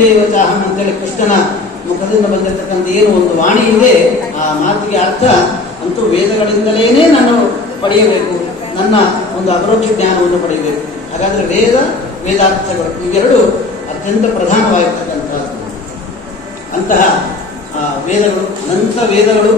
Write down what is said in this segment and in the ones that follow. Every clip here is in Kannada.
ದೇವ ಅಂತೇಳಿ ಕೃಷ್ಣನ ಮುಖದಿಂದ ಬಂದಿರತಕ್ಕಂಥ ಏನು ಒಂದು ವಾಣಿ ಇದೆ, ಆ ಮಾತಿಗೆ ಅರ್ಥ ಅಂತೂ ವೇದಗಳಿಂದಲೇನೆ ನಾನು ಪಡೆಯಬೇಕು, ನನ್ನ ಒಂದು ಅಪರೋಕ್ಷ ಜ್ಞಾನವನ್ನು ಪಡೆಯಬೇಕು. ಹಾಗಾದ್ರೆ ವೇದ, ವೇದಾರ್ಥಗಳು ಇವೆರಡು ಅತ್ಯಂತ ಪ್ರಧಾನವಾಗಿರ್ತಕ್ಕಂಥದ್ದು. ಅಂತಹ ವೇದಗಳು, ಅನಂತ ವೇದಗಳು,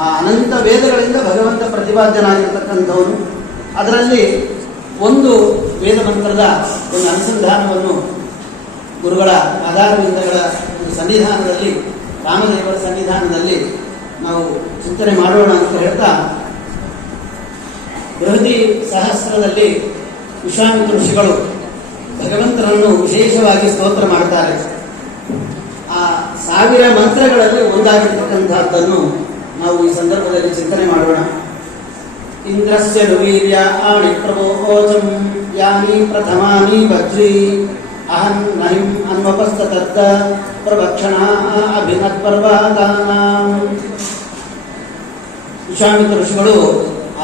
ಆ ಅನಂತ ವೇದಗಳಿಂದ ಭಗವಂತ ಪ್ರತಿಪಾದ್ಯನಾಗಿರ್ತಕ್ಕಂಥವನು. ಅದರಲ್ಲಿ ಒಂದು ವೇದ ಮಂತ್ರದ ಒಂದು ಅನುಸಂಧಾನವನ್ನು ಗುರುಗಳ ಸಂವಿಧಾನದಲ್ಲಿ ಸನ್ನಿಧಾನದಲ್ಲಿ, ರಾಮದೇವರ ಸನ್ನಿಧಾನದಲ್ಲಿ ನಾವು ಚಿಂತನೆ ಮಾಡೋಣ ಅಂತ ಹೇಳ್ತಾ, ಬೃಹದಿ ಸಹಸ್ರದಲ್ಲಿ ವಿಶ್ವಾಮಿತ್ರ ಋಷಿಗಳು ಭಗವಂತನನ್ನು ವಿಶೇಷವಾಗಿ ಸ್ತೋತ್ರ ಮಾಡ್ತಾರೆ. ಆ ಸಾವಿರ ಮಂತ್ರಗಳಲ್ಲಿ ಒಂದಾಗಿರ್ತಕ್ಕಂಥದ್ದನ್ನು ನಾವು ಈ ಸಂದರ್ಭದಲ್ಲಿ ಚಿಂತನೆ ಮಾಡೋಣ. ಇಂದ್ರಸ್ಯ ಆಣಿ ಪ್ರಭೋಚಂ ಯಾನಿ ಪ್ರಥಮಾನಿ ವಜ್ರಿ. ನಹಿಂ ಅನ್ವಪಸ್ತತದ್ದ ಪ್ರಭಕ್ಷಣ ಅಭಿನತ್ ಪರ್ವತಾನಾಂ ವಿಶ್ವಾಮಿತ್ರ ಋಷಿಗಳು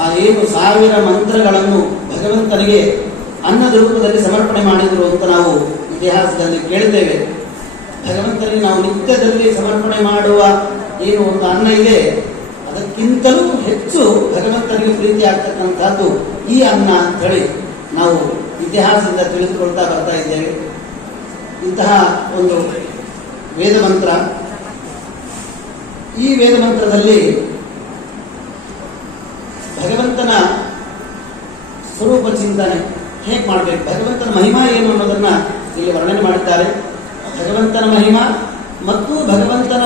ಆ ಏನು ಸಾವಿರ ಮಂತ್ರಗಳನ್ನು ಭಗವಂತನಿಗೆ ಅನ್ನದ ರೂಪದಲ್ಲಿ ಸಮರ್ಪಣೆ ಮಾಡಿದರು ಅಂತ ನಾವು ಇತಿಹಾಸದಲ್ಲಿ ಕೇಳಿದ್ದೇವೆ. ಭಗವಂತನಿಗೆ ನಾವು ನಿತ್ಯದಲ್ಲಿ ಸಮರ್ಪಣೆ ಮಾಡುವ ಏನು ಒಂದು ಅನ್ನ ಇದೆ, ಅದಕ್ಕಿಂತಲೂ ಹೆಚ್ಚು ಭಗವಂತನಿಗೆ ಪ್ರೀತಿ ಆಗ್ತಕ್ಕಂಥದ್ದು ಈ ಅನ್ನ ಅಂತ ಹೇಳಿ ನಾವು ಇತಿಹಾಸದಿಂದ ತಿಳಿದುಕೊಳ್ತಾ ಬರ್ತಾ ಇದ್ದೇವೆ. ಇಂತಹ ಒಂದು ವೇದ ಮಂತ್ರ. ಈ ವೇದ ಮಂತ್ರದಲ್ಲಿ ಭಗವಂತನ ಸ್ವರೂಪ ಚಿಂತನೆ ಹೇಗೆ ಮಾಡಬೇಕು? ಭಗವಂತನ ಮಹಿಮಾ ಏನು ಅನ್ನೋದನ್ನ ಇಲ್ಲಿ ವರ್ಣನೆ ಮಾಡಿದ್ದಾರೆ ಭಗವಂತನ ಮಹಿಮಾ ಮತ್ತು ಭಗವಂತನ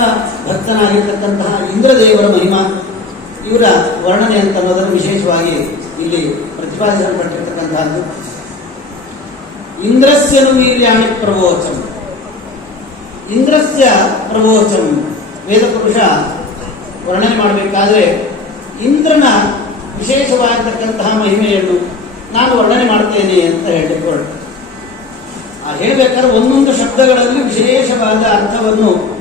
ಭಕ್ತನಾಗಿರ್ತಕ್ಕಂತಹ ಇಂದ್ರದೇವರ ಮಹಿಮಾ ಇವರ ವರ್ಣನೆ ಅಂತ ಅನ್ನೋದನ್ನು ವಿಶೇಷವಾಗಿ ಇಲ್ಲಿ ಪ್ರತಿಪಾದಿಸಲ್ಪಟ್ಟಿರ್ತಕ್ಕಂತಹದ್ದು. ಇಂದ್ರಸ್ಯನು ವೀರ್ಯಾಣಿ ಪ್ರವೋಚನ ಇಂದ್ರಸ್ಯ ಪ್ರವೋಚಂ ವೇದಪುರುಷ ವರ್ಣನೆ ಮಾಡಬೇಕಾದ್ರೆ ಇಂದ್ರನ ವಿಶೇಷವಾಗಿರ್ತಕ್ಕಂತಹ ಮಹಿಮೆಯನ್ನು ನಾನು ವರ್ಣನೆ ಮಾಡ್ತೇನೆ ಅಂತ ಹೇಳಿಕೊಳ್ಳ. ಆ ಹೇಳಬೇಕಾದ್ರೆ ಒಂದೊಂದು ಶಬ್ದಗಳಲ್ಲಿ ವಿಶೇಷವಾದ ಅರ್ಥವನ್ನು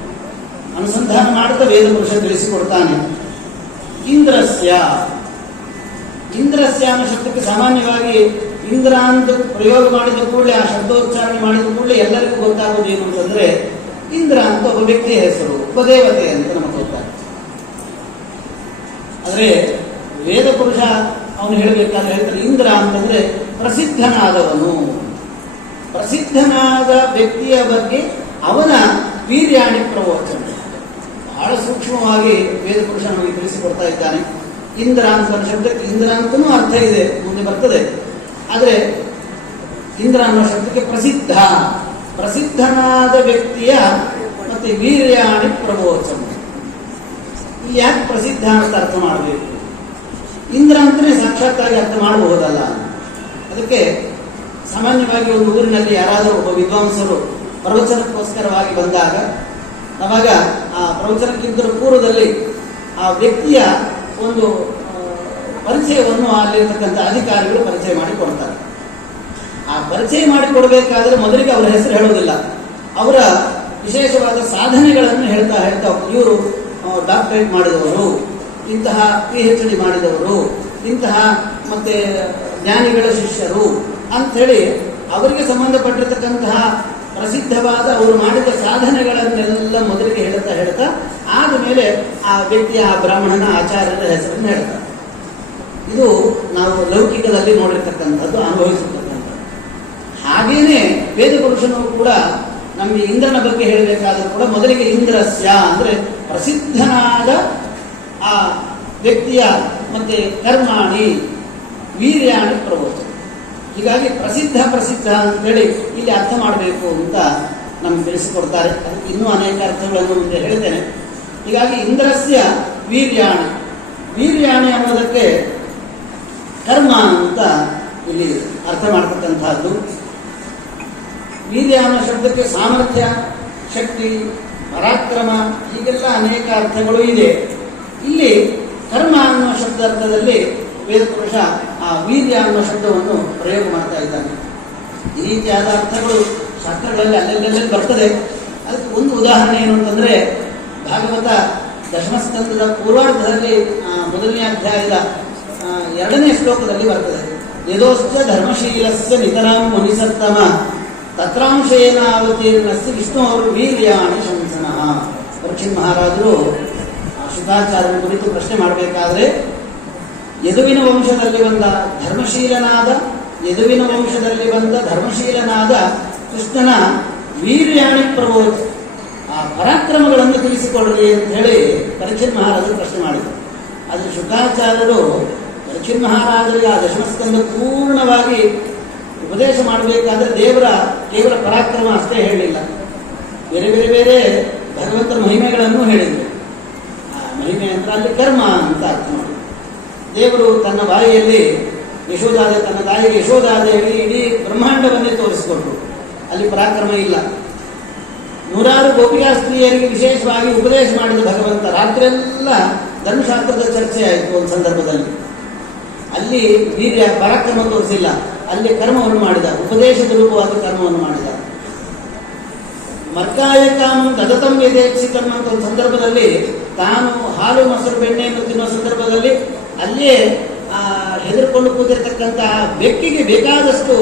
ಅನುಸಂಧಾನ ಮಾಡುತ್ತಾ ವೇದಪುರುಷ ತಿಳಿಸಿಕೊಡ್ತಾನೆ. ಇಂದ್ರಸ್ಯ. ಇಂದ್ರಸ್ಯ ಅನ್ನೋ ಶಬ್ದಕ್ಕೆ ಸಾಮಾನ್ಯವಾಗಿ ಇಂದ್ರ ಅಂತ ಪ್ರಯೋಗ ಮಾಡಿದ ಕೂಡಲೇ, ಆ ಶಬ್ದೋಚ್ಚಾರಣೆ ಮಾಡಿದ ಕೂಡಲೇ ಎಲ್ಲರಿಗೂ ಗೊತ್ತಾಗೋದು ಏನು ಅಂತಂದ್ರೆ, ಇಂದ್ರ ಅಂತ ಒಬ್ಬ ವ್ಯಕ್ತಿಯ ಹೆಸರು, ಉಪದೇವತೆ ಅಂತ ನಮಗೆ ಗೊತ್ತಾಗ್ತದೆ ಆದ್ರೆ, ವೇದ ಪುರುಷ ಅವನು ಹೇಳಬೇಕಾದ್ರೆ ಹೇಳ್ತಾರೆ ಇಂದ್ರ ಅಂತಂದ್ರೆ ಪ್ರಸಿದ್ಧನಾದವನು. ಪ್ರಸಿದ್ಧನಾದ ವ್ಯಕ್ತಿಯ ಬಗ್ಗೆ ಅವನ ವೀರ್ಯಾಣಿ ಪ್ರವಚನ. ಬಹಳ ಸೂಕ್ಷ್ಮವಾಗಿ ವೇದ ಪುರುಷ ನಮಗೆ ತಿಳಿಸಿಕೊಡ್ತಾ ಇದ್ದಾನೆ. ಇಂದ್ರ ಅಂತ ಶಬ್ದಕ್ಕೆ ಇಂದ್ರ ಅಂತನೂ ಅರ್ಥ ಇದೆ, ಮುಂದೆ ಬರ್ತದೆ. ಆದರೆ ಇಂದ್ರ ಅನ್ನೋ ಶಬ್ದಕ್ಕೆ ಪ್ರಸಿದ್ಧ. ಪ್ರಸಿದ್ಧನಾದ ವ್ಯಕ್ತಿಯ ಮತ್ತೆ ವೀರ್ಯಾಣಿ ಪ್ರವೋಚನ. ಈ ಯಾಕೆ ಪ್ರಸಿದ್ಧ ಅಂತ ಅರ್ಥ ಮಾಡಬೇಕು? ಇಂದ್ರ ಅಂತಲೇ ಸಾಕ್ಷಾತ್ತಾಗಿ ಅರ್ಥ ಮಾಡಬಹುದಲ್ಲ ಅದಕ್ಕೆ ಸಾಮಾನ್ಯವಾಗಿ ಒಂದು ಊರಿನಲ್ಲಿ ಯಾರಾದರೂ ಒಬ್ಬ ವಿದ್ವಾಂಸರು ಪ್ರವಚನಕ್ಕೋಸ್ಕರವಾಗಿ ಬಂದಾಗ ಅವಾಗ ಆ ಪ್ರವಚನಕ್ಕಿಂತ ಪೂರ್ವದಲ್ಲಿ ಆ ವ್ಯಕ್ತಿಯ ಒಂದು ಪರಿಚಯವನ್ನು ಅಲ್ಲಿರ್ತಕ್ಕಂಥ ಅಧಿಕಾರಿಗಳು ಪರಿಚಯ ಮಾಡಿ ಕೊಡ್ತಾರೆ ಆ ಪರಿಚಯ ಮಾಡಿ ಕೊಡಬೇಕಾದ್ರೆ ಮೊದಲಿಗೆ ಅವರ ಹೆಸರು ಹೇಳೋದಿಲ್ಲ ಅವರ ವಿಶೇಷವಾದ ಸಾಧನೆಗಳನ್ನು ಹೇಳ್ತಾ ಹೇಳ್ತಾ ಇವರು ಡಾಕ್ಟರೇಟ್ ಮಾಡಿದವರು, ಇಂತಹ ಪಿ ಎಚ್ ಡಿ ಮಾಡಿದವರು, ಇಂತಹ ಮತ್ತೆ ಜ್ಞಾನಿಗಳ ಶಿಷ್ಯರು ಅಂಥೇಳಿ ಅವರಿಗೆ ಸಂಬಂಧಪಟ್ಟಿರ್ತಕ್ಕಂತಹ ಪ್ರಸಿದ್ಧವಾದ ಅವರು ಮಾಡಿದ ಸಾಧನೆಗಳನ್ನೆಲ್ಲ ಮೊದಲಿಗೆ ಹೇಳ್ತಾ ಹೇಳ್ತಾ ಆದ ಮೇಲೆ ಆ ವ್ಯಕ್ತಿಯ ಆ ಬ್ರಾಹ್ಮಣನ ಆಚಾರ್ಯರ ಹೆಸರನ್ನು ಹೇಳ್ತಾರೆ. ಇದು ನಾವು ಲೌಕಿಕದಲ್ಲಿ ನೋಡಿರ್ತಕ್ಕಂಥದ್ದು ಅನುಭವಿಸಿರ್ತಕ್ಕಂಥದ್ದು ಹಾಗೇನೆ ವೇದ ಪುರುಷನು ಕೂಡ ನಮಗೆ ಇಂದ್ರನ ಬಗ್ಗೆ ಹೇಳಬೇಕಾದ್ರೂ ಕೂಡ ಮೊದಲಿಗೆ ಇಂದ್ರಸ್ಯ ಅಂದ್ರೆ ಪ್ರಸಿದ್ಧನಾದ ಆ ವ್ಯಕ್ತಿಯ ಮತ್ತೆ ಕರ್ಮಾಣಿ ವೀರ್ಯಾಣಿ ಪ್ರವಚನ. ಹೀಗಾಗಿ ಪ್ರಸಿದ್ಧ ಪ್ರಸಿದ್ಧ ಅಂತೇಳಿ ಇಲ್ಲಿ ಅರ್ಥ ಮಾಡಬೇಕು ಅಂತ ನಮ್ಗೆ ತಿಳಿಸಿಕೊಡ್ತಾರೆ. ಇನ್ನೂ ಅನೇಕ ಅರ್ಥಗಳನ್ನು ಮುಂದೆ ಹೇಳ್ತೇನೆ. ಹೀಗಾಗಿ ಇಂದ್ರಸ್ಯ ವೀರ್ಯಾಣಿ. ವೀರ್ಯಾಣಿ ಅನ್ನೋದಕ್ಕೆ ಕರ್ಮ ಅಂತ ಇಲ್ಲಿ ಅರ್ಥ ಮಾಡತಕ್ಕಂಥದ್ದು ವೀರ್ಯ ಅನ್ನೋ ಶಬ್ದಕ್ಕೆ ಸಾಮರ್ಥ್ಯ, ಶಕ್ತಿ, ಪರಾಕ್ರಮ, ಹೀಗೆಲ್ಲ ಅನೇಕ ಅರ್ಥಗಳು ಇದೆ. ಇಲ್ಲಿ ಕರ್ಮ ಅನ್ನೋ ಶಬ್ದಾರ್ಥದಲ್ಲಿ ವೇದಪುರುಷ ಆ ವೀರ್ಯ ಅನ್ನೋ ಶಬ್ದವನ್ನು ಪ್ರಯೋಗ ಮಾಡ್ತಾ ಇದ್ದಾನೆ. ಈ ರೀತಿಯಾದ ಅರ್ಥಗಳು ಶಾಸ್ತ್ರಗಳಲ್ಲಿ ಅಲ್ಲೆಲ್ಲೆಲ್ಲಿ ಬರ್ತದೆ. ಅದಕ್ಕೆ ಒಂದು ಉದಾಹರಣೆ ಏನು ಅಂತಂದ್ರೆ, ಭಾಗವತ ದಶಮಸ್ಕಂದದ ಪೂರ್ವಾರ್ಧದಲ್ಲಿ ಮೊದಲನೇ ಅಧ್ಯಾಯದ ಎರಡನೇ ಶ್ಲೋಕದಲ್ಲಿ ಬರ್ತದೆ. ಯದೋಶ್ಚ ಧರ್ಮಶೀಲಸ್ಯ ನಿತರಾಂ ಮುನಿಸತ್ತಮ. ತತ್ರಾಂಶೇನ ಅವತೀರ್ಣಸ್ತಿ ವಿಷ್ಣು ಅವರು ವೀರ್ಯಾಣಿ ಶಂಸನಃ. ಪರೀಕ್ಷಿತ್ ಮಹಾರಾಜರು ಆ ಶುಕಾಚಾರ್ಯನ ಕುರಿತು ಪ್ರಶ್ನೆ ಮಾಡಬೇಕಾದ್ರೆ, ಯದುವಿನ ವಂಶದಲ್ಲಿ ಬಂದ ಧರ್ಮಶೀಲನಾದ, ಯದುವಿನ ವಂಶದಲ್ಲಿ ಬಂದ ಧರ್ಮಶೀಲನಾದ ಕೃಷ್ಣನ ವೀರ್ಯಾಣಿ ಪ್ರಬೋಧ, ಆ ಪರಾಕ್ರಮಗಳನ್ನು ತಿಳಿಸಿಕೊಡ್ರಿ ಅಂತ ಹೇಳಿ ಪರೀಕ್ಷಿತ್ ಮಹಾರಾಜರು ಪ್ರಶ್ನೆ ಮಾಡಿದರು. ಆದರೆ ಶುಕಾಚಾರ್ಯರು ಪರೀಕ್ಷಿತ್ ಮಹಾರಾಜರಿಗೆ ಆ ದಶಮಸ್ಕಂದ ಪೂರ್ಣವಾಗಿ ಉಪದೇಶ ಮಾಡಬೇಕಾದ್ರೆ ದೇವರ ಕೇವಲ ಪರಾಕ್ರಮ ಅಷ್ಟೇ ಹೇಳಲಿಲ್ಲ. ಬೇರೆ ಬೇರೆ ಬೇರೆ ಭಗವಂತನ ಮಹಿಮೆಗಳನ್ನು ಹೇಳಿದರು. ಆ ಮಹಿಮೆ ಅಂತ ಅಲ್ಲಿ ಕರ್ಮ ಅಂತ ಅರ್ಥ ಮಾಡಿ ದೇವರು ತನ್ನ ಬಾಯಿಯಲ್ಲಿ ಯಶೋದಾದ, ತನ್ನ ತಾಯಿಗೆ ಯಶೋದಾದೆ ಹೇಳಿ ಇಡೀ ಬ್ರಹ್ಮಾಂಡವನ್ನೇ ತೋರಿಸಿಕೊಂಡ್ರು. ಅಲ್ಲಿ ಪರಾಕ್ರಮ ಇಲ್ಲ. ನೂರಾರು ಗೋಪಿಯಾ ಸ್ತ್ರೀಯರಿಗೆ ವಿಶೇಷವಾಗಿ ಉಪದೇಶ ಮಾಡಿದ ಭಗವಂತ ರಾತ್ರಿಯೆಲ್ಲ ಧರ್ಮಶಾಸ್ತ್ರದ ಚರ್ಚೆ ಆಯಿತು ಒಂದು ಸಂದರ್ಭದಲ್ಲಿ. ಅಲ್ಲಿ ವೀರ್ಯ ಪರಾಕ್ರಮ ತೋರಿಸಿಲ್ಲ. ಅಲ್ಲಿ ಕರ್ಮವನ್ನು ಮಾಡಿದ ಉಪದೇಶದ ರೂಪವಾದ ಕರ್ಮವನ್ನು ಮಾಡಿದ ಮರ್ಕಾಯ ಗದತಂ ಯಥೇಚ್ಛಿತಂ ಅಂತ ಒಂದು ಸಂದರ್ಭದಲ್ಲಿ ತಾನು ಹಾಲು, ಮೊಸರು, ಬೆಣ್ಣೆಯನ್ನು ತಿನ್ನುವ ಸಂದರ್ಭದಲ್ಲಿ ಅಲ್ಲಿಯೇ, ಆ, ಹೆದರ್ಕೊಂಡು ಕೂತಿರ್ತಕ್ಕಂಥ ಬೆಕ್ಕಿಗೆ ಬೇಕಾದಷ್ಟು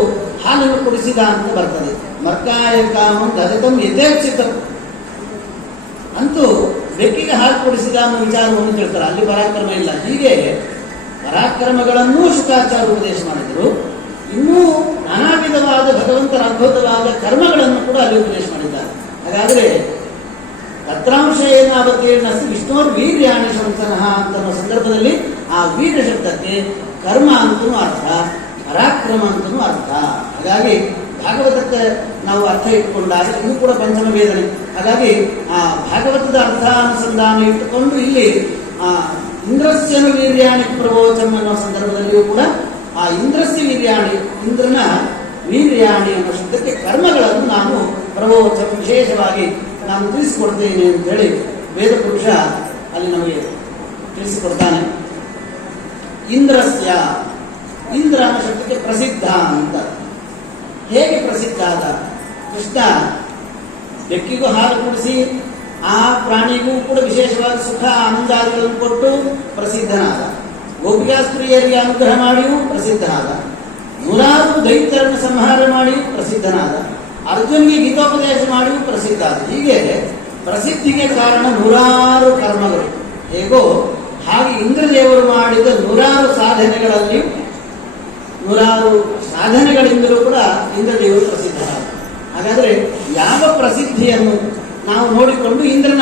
ಹಾಲನ್ನು ಕುಡಿಸಿದ ಅಂತ ಬರ್ತದೆ. ಮರ್ಕಾಯ ಗದತಂ ಯಥೇಚ್ಛಿತಂ ಅಂತೂ ಬೆಕ್ಕಿಗೆ ಹಾಲು ಕುಡಿಸಿದ ಅನ್ನೋ ವಿಚಾರವನ್ನು ಕೇಳ್ತಾರೆ. ಅಲ್ಲಿ ಪರಾಕ್ರಮ ಇಲ್ಲ. ಹೀಗೆ ಪರಾಕ್ರಮಗಳನ್ನೂ ಶುಕಾಚಾರ ಉಪದೇಶ ಮಾಡಿದರು. ಇನ್ನೂ ನಾನಾ ವಿಧವಾದ ಭಗವಂತನ ಅದ್ಭುತವಾದ ಕರ್ಮಗಳನ್ನು ಕೂಡ ಅಲ್ಲಿ ಉಪದೇಶ ಮಾಡಿದ್ದಾರೆ. ಹಾಗಾದರೆ ತತ್ರಾಂಶ ಏನಾವತೀರ್ಣಸ್ತು ವಿಷ್ಣುವರ್ ವೀರ್ಯಾಣ ಶಂಸನಃ ಅಂತ ಸಂದರ್ಭದಲ್ಲಿ ಆ ವೀರ ಶಬ್ದಕ್ಕೆ ಕರ್ಮ ಅಂತನೂ ಅರ್ಥ, ಪರಾಕ್ರಮ ಅಂತನೂ ಅರ್ಥ. ಹಾಗಾಗಿ ಭಾಗವತಕ್ಕೆ ನಾವು ಅರ್ಥ ಇಟ್ಟುಕೊಂಡಾಗ ಇದು ಕೂಡ ಪಂಚಮ ವೇದನೆ ಹಾಗಾಗಿ ಆ ಭಾಗವತದ ಅರ್ಥ ಅನುಸಂಧಾನ ಇಟ್ಟುಕೊಂಡು ಇಲ್ಲಿ ಆ ಇಂದ್ರಸ್ಯನ ವೀರ್ಯಾಣಿ ಪ್ರವೋಚನ ಅನ್ನೋ ಸಂದರ್ಭದಲ್ಲಿಯೂ ಕೂಡ ಆ ಇಂದ್ರಸ್ಯ ವೀರ್ಯಾಣಿ ಇಂದ್ರನ ವೀರ್ಯಾಣಿ ಅನ್ನೋ ಶಬ್ದಕ್ಕೆ ಕರ್ಮಗಳನ್ನು ನಾನು ಪ್ರವೋಚನ ವಿಶೇಷವಾಗಿ ನಾನು ತಿಳಿಸಿಕೊಡ್ತೇನೆ ಅಂತ ಹೇಳಿ ವೇದ ಪುರುಷ ಅಲ್ಲಿ ನಮಗೆ ತಿಳಿಸಿಕೊಡ್ತಾನೆ. ಇಂದ್ರಸ್ಯ, ಇಂದ್ರ ಅನ್ನೋ ಶಬ್ದಕ್ಕೆ ಪ್ರಸಿದ್ಧ ಅಂತ. ಹೇಗೆ ಪ್ರಸಿದ್ಧ ಆದ? ಕೃಷ್ಣ ಬೆಕ್ಕಿಗೂ ಹಾಲು ಕುಡಿಸಿ ಆ ಪ್ರಾಣಿಗೂ ಕೂಡ ವಿಶೇಷವಾದ ಸುಖ, ಆನಂದಾದಿಗಳನ್ನು ಕೊಟ್ಟು ಪ್ರಸಿದ್ಧನಾದ. ಗೋಪಿಕಾ ಸ್ತ್ರೀಯರಿಗೆ ಅನುಗ್ರಹ ಮಾಡಿಯೂ ಪ್ರಸಿದ್ಧನಾದ. ನೂರಾರು ದೈತ್ಯರನ್ನು ಸಂಹಾರ ಮಾಡಿ ಪ್ರಸಿದ್ಧನಾದ. ಅರ್ಜುನ್ಗೆ ಗೀತೋಪದೇಶ ಮಾಡಿಯೂ ಪ್ರಸಿದ್ಧ ಆದ ಹೀಗೆ ಪ್ರಸಿದ್ಧಿಗೆ ಕಾರಣ ನೂರಾರು ಕರ್ಮಗಳು. ಹೇಗೋ, ಹಾಗೆ ಇಂದ್ರದೇವರು ಮಾಡಿದ ನೂರಾರು ಸಾಧನೆಗಳಲ್ಲಿ ನೂರಾರು ಸಾಧನೆಗಳಿಂದಲೂ ಕೂಡ ಇಂದ್ರದೇವರು ಪ್ರಸಿದ್ಧರಾದ ಹಾಗಾದರೆ ಯಾವ ಪ್ರಸಿದ್ಧಿಯನ್ನು ನಾವು ನೋಡಿಕೊಂಡು ಇಂದ್ರನ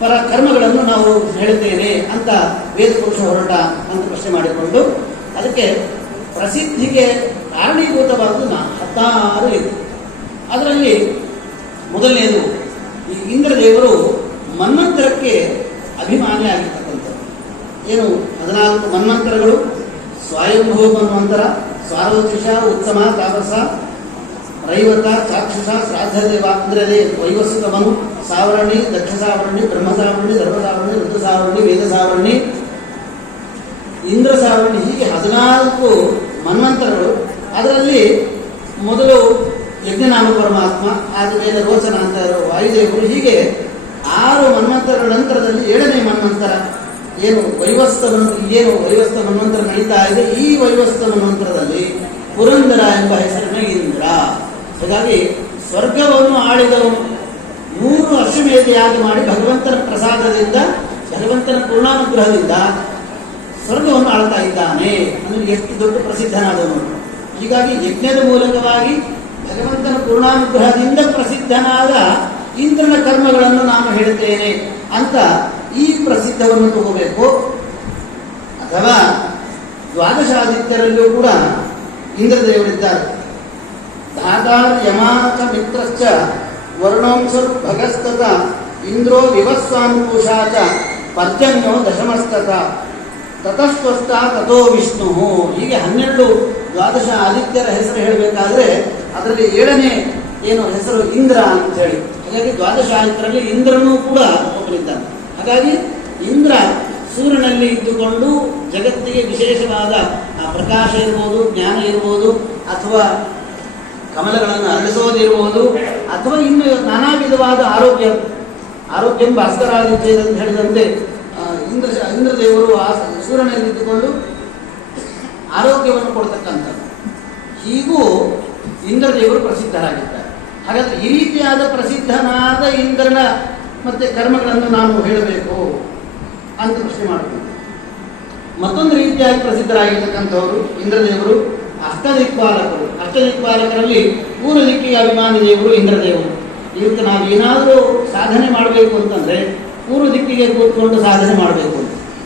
ಪರ ಕರ್ಮಗಳನ್ನು ನಾವು ಹೇಳುತ್ತೇನೆ ಅಂತ ವೇದ ಪುರುಷ ಹೊರಟ ಅಂತ ಪ್ರಶ್ನೆ ಮಾಡಿಕೊಂಡು ಅದಕ್ಕೆ ಪ್ರಸಿದ್ಧಿಗೆ ಕಾರಣೀಭೂತವಾದದ್ದು ನಾ ಹತ್ತಾರು ಇದೆ ಅದರಲ್ಲಿ ಮೊದಲನೇದು ಈ ಇಂದ್ರದೇವರು ಮನ್ವಂತರಕ್ಕೆ ಅಭಿಮಾನಿ ಆಗಿರ್ತಕ್ಕಂಥದ್ದು. ಏನು ಹದಿನಾಲ್ಕು ಮನ್ವಂತರಗಳು ಸ್ವಯಂಭೂ ಮನ್ವಂತರ ಸ್ವಾರೋಚಿಷ ಉತ್ತಮ, ತಾಪಸ ರೈವತ ಸಾಕ್ಷಸ ಅಂದ್ರೆ ಅದೇ ವೈವಸ್ತಮನು ಸಾವರಣಿ ದಕ್ಷ ಸಾವರಣಿ ಬ್ರಹ್ಮ ಸಾವರಣಿ ವೇದ ಸಾವರಣಿ ಇಂದ್ರ ಸಾವರಣಿ ಹೀಗೆ ಹದಿನಾಲ್ಕು ಮನ್ವಂತರಗಳು. ಅದರಲ್ಲಿ ಮೊದಲು ಯಜ್ಞನಾಮ ಪರಮಾತ್ಮ, ಆದಮೇಲೆ ರೋಚನ ಅಂತ ವಾಯುದೇವರು, ಹೀಗೆ ಆರು ಮನ್ವಂತರಗಳ ನಂತರದಲ್ಲಿ ಏಳನೇ ಮನ್ವಂತರ. ಏನು ವೈವಸ್ತ ಮನ್- ಏನು ವೈವಸ್ತ ಮನ್ವಂತರ ನಡೀತಾ ಇದೆ. ಈ ವೈವಸ್ತ ಮನ್ವಂತರದಲ್ಲಿ ಪುರಂದರ ಎಂಬ ಹೆಸರಿನ ಇಂದ್ರ. ಹಾಗಾಗಿ ಸ್ವರ್ಗವನ್ನು ಆಳಿದವನು ನೂರು ಅಶ್ವಮೇಧಿಯಾಗಿ ಮಾಡಿ ಭಗವಂತನ ಪ್ರಸಾದದಿಂದ, ಭಗವಂತನ ಪೂರ್ಣಾನುಗ್ರಹದಿಂದ ಸ್ವರ್ಗವನ್ನು ಆಳ್ತಾ ಇದ್ದಾನೆ. ಅಂದ್ರೆ ಎಷ್ಟು ದೊಡ್ಡ ಪ್ರಸಿದ್ಧನಾದವನು. ಹೀಗಾಗಿ ಯಜ್ಞದ ಮೂಲಕವಾಗಿ ಭಗವಂತನ ಪೂರ್ಣಾನುಗ್ರಹದಿಂದ ಪ್ರಸಿದ್ಧನಾದ ಇಂದ್ರನ ಕರ್ಮಗಳನ್ನು ನಾನು ಹೇಳುತ್ತೇನೆ ಅಂತ ಈ ಪ್ರಸಿದ್ಧವನ್ನು ತಗೋಬೇಕು. ಅಥವಾ ದ್ವಾದಶಾದಿತ್ಯರಲ್ಲೂ ಕೂಡ ಇಂದ್ರದೇವರಿದ್ದಾರೆ. ಧಾತಾರ್ ಯಮಾಕ ಮಿತ್ರಶ್ಚ ವರುಣಾಂಸರು ಭಗಸ್ತತ, ಇಂದ್ರೋ ವಿವಸ್ವಾನುಪುಷಾ ಚ ಪರ್ಜನ್ಯೋ ದಶಮಸ್ತತ. ತತಸ್ವಸ್ತ ತಥೋ ವಿಷ್ಣು. ಹೀಗೆ ಹನ್ನೆರಡು ದ್ವಾದಶ ಆದಿತ್ಯರ ಹೆಸರು ಹೇಳಬೇಕಾದ್ರೆ ಅದರಲ್ಲಿ ಏಳನೇ ಏನು ಹೆಸರು ಇಂದ್ರ ಅಂತ ಹೇಳಿ ಹಾಗಾಗಿ ದ್ವಾದಶ ಆದಿತ್ಯರಲ್ಲಿ ಇಂದ್ರನೂ ಕೂಡ ಒಬ್ಬನಿದ್ದಾನೆ ಹಾಗಾಗಿ ಇಂದ್ರ ಸೂರ್ಯನಲ್ಲಿ ಇದ್ದುಕೊಂಡು ಜಗತ್ತಿಗೆ ವಿಶೇಷವಾದ ಪ್ರಕಾಶ ಇರ್ಬೋದು, ಜ್ಞಾನ ಇರ್ಬೋದು, ಅಥವಾ ಕಮಲಗಳನ್ನು ಅರಳಿಸೋದಿರಬಹುದು ಅಥವಾ ಇನ್ನು ನಾನಾ ವಿಧವಾದ ಆರೋಗ್ಯ ಆರೋಗ್ಯ ಭಾಸ್ಕರಾದಿತ್ಯ ಅಂತ ಹೇಳಿದಂತೆ ಇಂದ್ರ, ಇಂದ್ರದೇವರು ಆ ಸೂರ್ಯನಲ್ಲಿ ಆರೋಗ್ಯವನ್ನು ಕೊಡ್ತಕ್ಕಂಥದ್ದು. ಹೀಗೂ ಇಂದ್ರದೇವರು ಪ್ರಸಿದ್ಧರಾಗಿದ್ದಾರೆ. ಹಾಗಾದ್ರೆ ಈ ರೀತಿಯಾದ ಪ್ರಸಿದ್ಧನಾದ ಇಂದ್ರನ ಮತ್ತೆ ಕರ್ಮಗಳನ್ನು ನಾನು ಹೇಳಬೇಕು ಅಂತ ಪ್ರಶ್ನೆ ಮಾಡಬೇಕು ಮತ್ತೊಂದು ರೀತಿಯಾಗಿ ಪ್ರಸಿದ್ಧರಾಗಿರ್ತಕ್ಕಂಥವರು ಇಂದ್ರದೇವರು. ಅಷ್ಟದಿಕ್ಪಾಲಕರು ಅಷ್ಟದಿಕ್ಪಾಲಕರಲ್ಲಿ ಮೂರು ದಿಕ್ಕಿಗೆ ಅಭಿಮಾನಿ ದೇವರು ಇಂದ್ರದೇವರು. ಇವತ್ತು ನಾವು ಏನಾದರೂ ಸಾಧನೆ ಮಾಡಬೇಕು ಅಂತಂದರೆ ಮೂರು ದಿಕ್ಕಿಗೆ ಕೂತ್ಕೊಂಡು ಸಾಧನೆ ಮಾಡಬೇಕು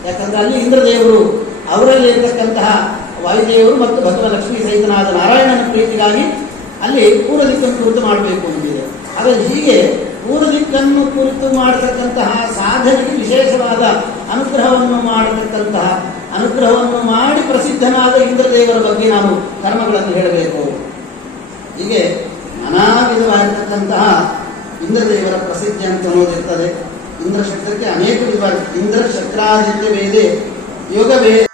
ಯಾಕಂದರೆ ಅಲ್ಲಿ ಇಂದ್ರದೇವರು ಅವರಲ್ಲಿ ಇರತಕ್ಕಂತಹ ವಾಯುದೇವರು ಮತ್ತು ಭಗವ ಲಕ್ಷ್ಮೀ ಸಹಿತನಾದ ನಾರಾಯಣನ ಪ್ರೀತಿಗಾಗಿ ಅಲ್ಲಿ ಪೂರ್ವ ದಿಕ್ಕನ್ನು ಕುರಿತು ಮಾಡಬೇಕು ಅಂತಿದೆ ಆದರೆ ಹೀಗೆ ಪೂರ್ವ ದಿಕ್ಕನ್ನು ಕುರಿತು ಮಾಡತಕ್ಕಂತಹ ಸಾಧನೆಗೆ ವಿಶೇಷವಾದ ಅನುಗ್ರಹವನ್ನು ಮಾಡತಕ್ಕಂತಹ ಅನುಗ್ರಹವನ್ನು ಮಾಡಿ ಪ್ರಸಿದ್ಧನಾದ ಇಂದ್ರದೇವರ ಬಗ್ಗೆ ನಾವು ಕರ್ಮಗಳನ್ನು ಹೇಳಬೇಕು. ಹೀಗೆ ನಾನಾ ವಿಧವಾಗಿರ್ತಕ್ಕಂತಹ ಇಂದ್ರದೇವರ ಪ್ರಸಿದ್ಧಿ ಅಂತ ಅನ್ನೋದಿರ್ತದೆ ಇಂದ್ರಶಕ್ತಕ್ಕೆ ಅನೇಕ ವಿಧವಾಗಿ ಇಂದ್ರ ಶಕ್ರಾದಿತ್ಯ ವೇದೆ ಯೋಗ ವೇದ.